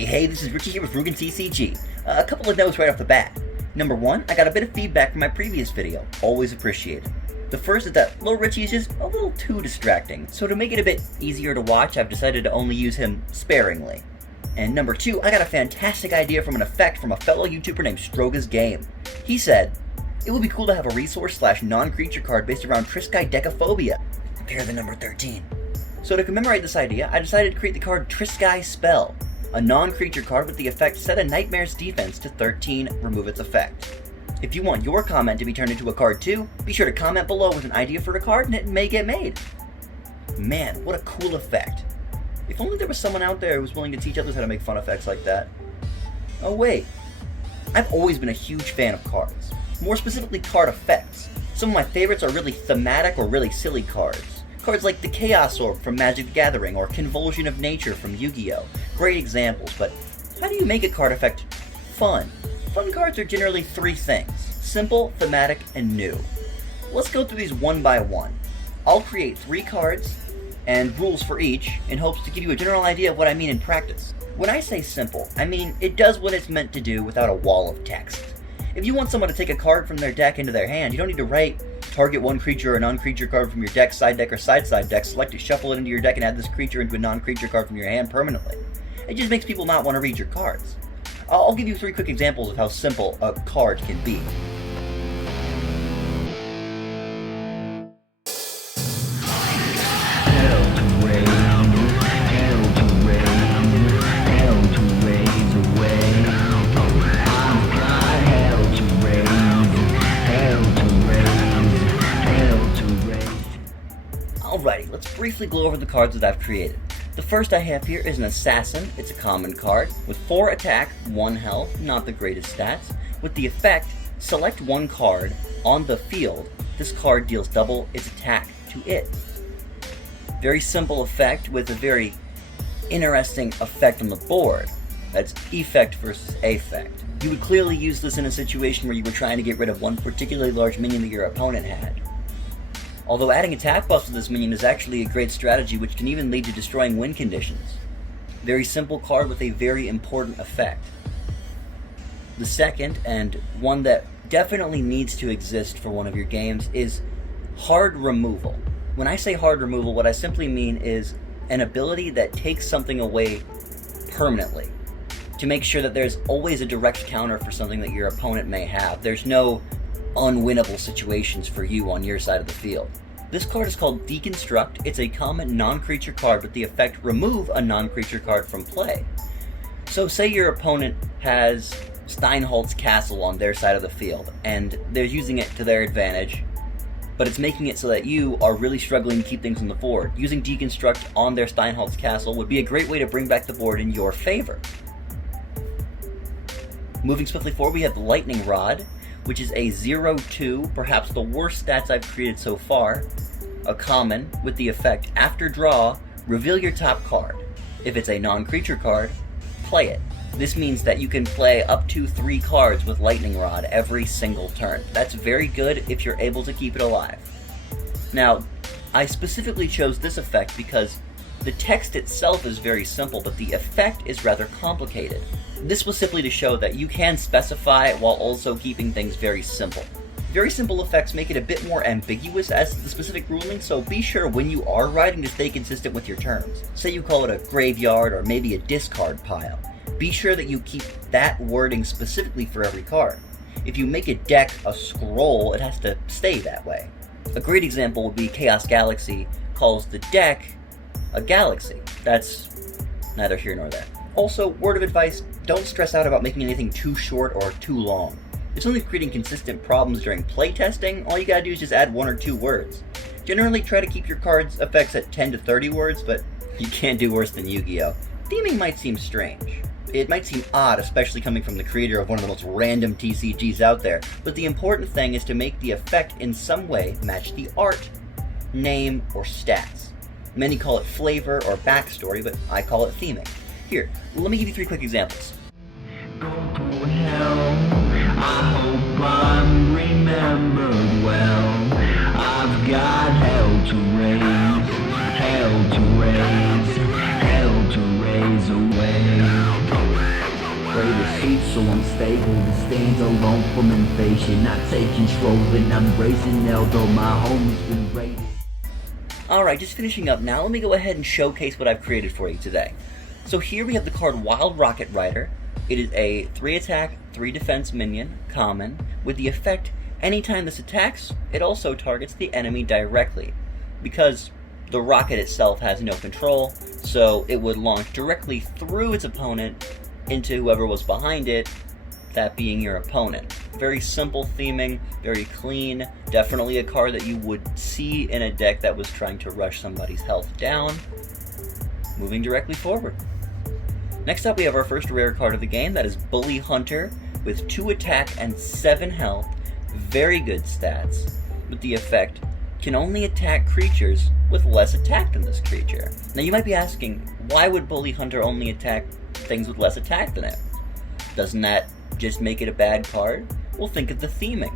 Hey, this is Richie here with Rougen TCG. A couple of notes right off the bat. Number one, I got a bit of feedback from my previous video. Always appreciated. The first is that little Richie is just a little too distracting, so to make it a bit easier to watch, I've decided to only use him sparingly. And number two, I got a fantastic idea from an effect from a fellow YouTuber named Stroga's Game. He said, it would be cool to have a resource/non-creature card based around Triskai Decaphobia. Pair the number 13. So to commemorate this idea, I decided to create the card Triskai Spell, a non-creature card with the effect set a Nightmare's defense to 13, remove its effect. If you want your comment to be turned into a card too, be sure to comment below with an idea for a card and it may get made. Man, what a cool effect. If only there was someone out there who was willing to teach others how to make fun effects like that. Oh wait, I've always been a huge fan of cards. More specifically, card effects. Some of my favorites are really thematic or really silly cards. Cards like the Chaos Orb from Magic the Gathering or Convulsion of Nature from Yu-Gi-Oh! Great examples, but how do you make a card effect fun? Fun cards are generally three things: simple, thematic, and new. Let's go through these one by one. I'll create 3 cards and rules for each in hopes to give you a general idea of what I mean in practice. When I say simple, I mean it does what it's meant to do without a wall of text. If you want someone to take a card from their deck into their hand, you don't need to write target one creature or non-creature card from your deck, side deck, or side deck, select it, shuffle it into your deck, and add this creature into a non-creature card from your hand permanently. It just makes people not want to read your cards. I'll give you 3 quick examples of how simple a card can be. Alrighty, let's briefly go over the cards that I've created. The first I have here is an Assassin. It's a common card with 4 attack, 1 health, not the greatest stats. With the effect, select 1 card on the field. This card deals double its attack to it. Very simple effect with a very interesting effect on the board. That's effect versus affect. You would clearly use this in a situation where you were trying to get rid of one particularly large minion that your opponent had. Although adding attack buffs to this minion is actually a great strategy which can even lead to destroying win conditions. Very simple card with a very important effect. The second, and one that definitely needs to exist for one of your games, is hard removal. When I say hard removal, what I simply mean is an ability that takes something away permanently, to make sure that there's always a direct counter for something that your opponent may have. There's no unwinnable situations for you on your side of the field. This card is called Deconstruct. It's a common non-creature card with the effect remove a non-creature card from play. So say your opponent has Steinholtz's Castle on their side of the field, and they're using it to their advantage, but it's making it so that you are really struggling to keep things on the board. Using Deconstruct on their Steinholtz's Castle would be a great way to bring back the board in your favor. Moving swiftly forward, we have the Lightning Rod, which is a 0/2, perhaps the worst stats I've created so far. A common with the effect, after draw, reveal your top card. If it's a non-creature card, play it. This means that you can play up to 3 cards with Lightning Rod every single turn. That's very good if you're able to keep it alive. Now, I specifically chose this effect because the text itself is very simple, but the effect is rather complicated. This was simply to show that you can specify while also keeping things very simple. Very simple effects make it a bit more ambiguous as to the specific ruling, so be sure when you are writing to stay consistent with your terms. Say you call it a graveyard or maybe a discard pile. Be sure that you keep that wording specifically for every card. If you make a deck a scroll, it has to stay that way. A great example would be Chaos Galaxy calls the deck a galaxy. That's neither here nor there. Also, word of advice, don't stress out about making anything too short or too long. It's only creating consistent problems during playtesting. All you gotta do is just add 1 or 2 words. Generally try to keep your cards' effects at 10 to 30 words, but you can't do worse than Yu-Gi-Oh! Theming might seem strange. It might seem odd, especially coming from the creator of one of the most random TCGs out there, but the important thing is to make the effect in some way match the art, name, or stats. Many call it flavor or backstory, but I call it theming. Here, let me give you 3 quick examples. Go to hell. I hope I'm remembered well. I've got hell to raise, hell to raise, hell to raise away. so unstable. The stains alone from invasion. I take control and I'm bracing, although my home has been raided. Alright, just finishing up now, let me go ahead and showcase what I've created for you today. So here we have the card Wild Rocket Rider. It is a 3 attack, 3 defense minion, common, with the effect, anytime this attacks, it also targets the enemy directly. Because the rocket itself has no control, so it would launch directly through its opponent into whoever was behind it, that being your opponent. Very simple theming, very clean, definitely a card that you would see in a deck that was trying to rush somebody's health down. Moving directly forward. Next up we have our first rare card of the game, that is Bully Hunter, with 2 attack and 7 health, very good stats, with the effect, can only attack creatures with less attack than this creature. Now you might be asking, why would Bully Hunter only attack things with less attack than it? Doesn't that just make it a bad card? Well, think of the theming.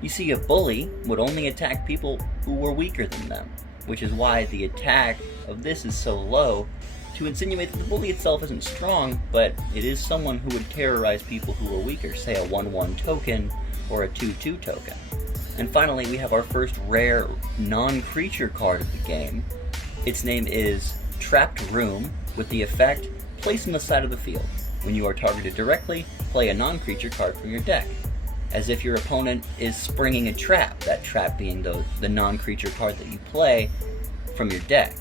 You see, a bully would only attack people who were weaker than them, which is why the attack of this is so low, to insinuate that the bully itself isn't strong, but it is someone who would terrorize people who are weaker, say a 1/1 token or a 2/2 token. And finally, we have our first rare non-creature card of the game. Its name is Trapped Room, with the effect, place on the side of the field. When you are targeted directly, play a non-creature card from your deck, as if your opponent is springing a trap, that trap being the non-creature card that you play from your deck.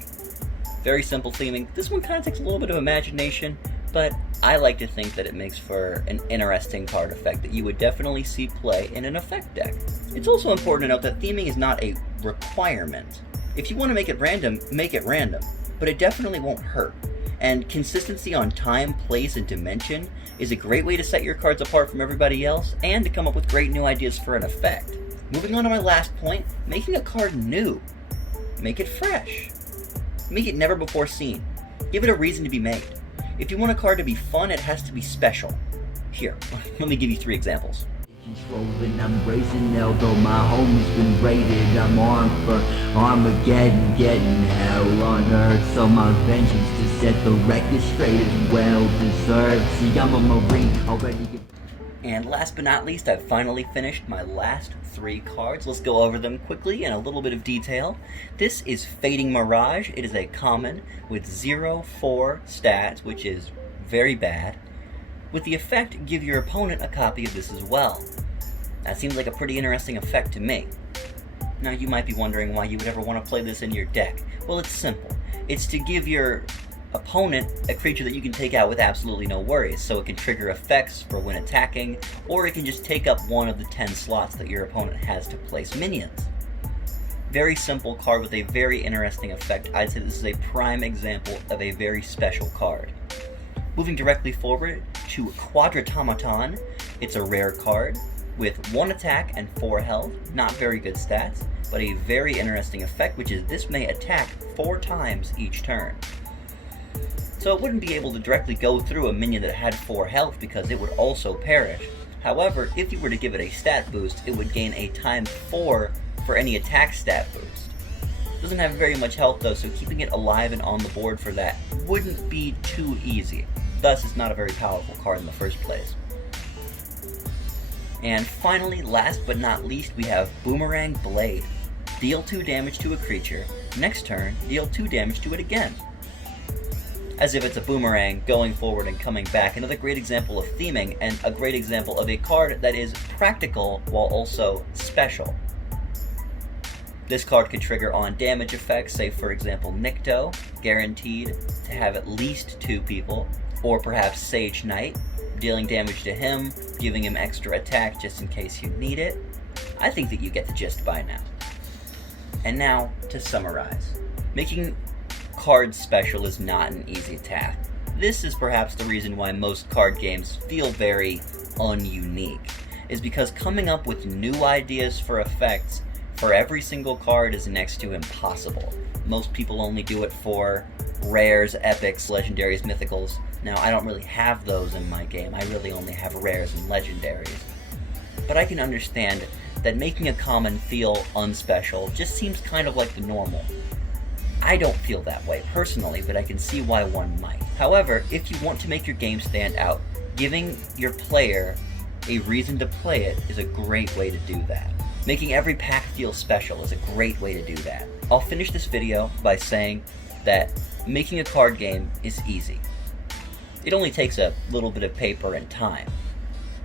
Very simple theming. This one kind of takes a little bit of imagination, but I like to think that it makes for an interesting card effect that you would definitely see play in an effect deck. It's also important to note that theming is not a requirement. If you want to make it random, but it definitely won't hurt. And consistency on time, place, and dimension is a great way to set your cards apart from everybody else and to come up with great new ideas for an effect. Moving on to my last point, making a card new. Make it fresh. Make it never before seen. Give it a reason to be made. If you want a card to be fun, it has to be special. Here, let me give you 3 examples. Controlling, I'm bracing, although my home has been raided. I'm armed for Armageddon, getting hell on earth. So my vengeance to set the record straight is well deserved. See, I'm a Marine already. And last but not least, I've finally finished my last 3 cards. Let's go over them quickly in a little bit of detail. This is Fading Mirage. It is a common with 0/4 stats, which is very bad. With the effect, give your opponent a copy of this as well. That seems like a pretty interesting effect to me. Now you might be wondering why you would ever want to play this in your deck. Well, it's simple. It's to give your opponent a creature that you can take out with absolutely no worries, so it can trigger effects for when attacking, or it can just take up one of the 10 slots that your opponent has to place minions. Very simple card with a very interesting effect. I'd say this is a prime example of a very special card. Moving directly forward to Quadratomaton, it's a rare card with 1 attack and 4 health, not very good stats, but a very interesting effect, which is this may attack 4 times each turn. So it wouldn't be able to directly go through a minion that had 4 health because it would also perish. However, if you were to give it a stat boost, it would gain a ×4 for any attack stat boost. It doesn't have very much health though, so keeping it alive and on the board for that wouldn't be too easy. Thus, it's not a very powerful card in the first place. And finally, last but not least, we have Boomerang Blade. Deal 2 damage to a creature. Next turn, deal 2 damage to it again. As if it's a boomerang going forward and coming back. Another great example of theming, and a great example of a card that is practical while also special. This card can trigger on damage effects, say for example Nikto, guaranteed to have at least 2 people, or perhaps Sage Knight, dealing damage to him, giving him extra attack just in case you need it. I think that you get the gist by now. And now, to summarize. Making cards special is not an easy task. This is perhaps the reason why most card games feel very ununique, is because coming up with new ideas for effects for every single card is next to impossible. Most people only do it for rares, epics, legendaries, mythicals. Now, I don't really have those in my game. I really only have rares and legendaries. But I can understand that making a common feel unspecial just seems kind of like the normal. I don't feel that way personally, but I can see why one might. However, if you want to make your game stand out, Giving your player a reason to play it is a great way to do that. Making every pack feel special is a great way to do that. I'll finish this video by saying that making a card game is easy. It only takes a little bit of paper and time.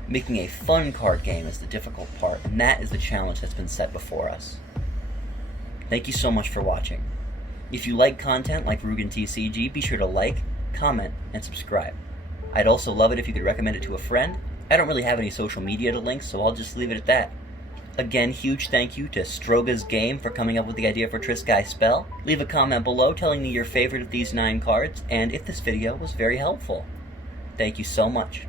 Making a fun card game is the difficult part, and that is the challenge that's been set before us. Thank you so much for watching. If you like content like Rougen TCG, be sure to like, comment, and subscribe. I'd also love it if you could recommend it to a friend. I don't really have any social media to link, so I'll just leave it at that. Again, huge thank you to Stroga's Game for coming up with the idea for Triskai's spell. Leave a comment below telling me your favorite of these 9 cards, and if this video was very helpful. Thank you so much.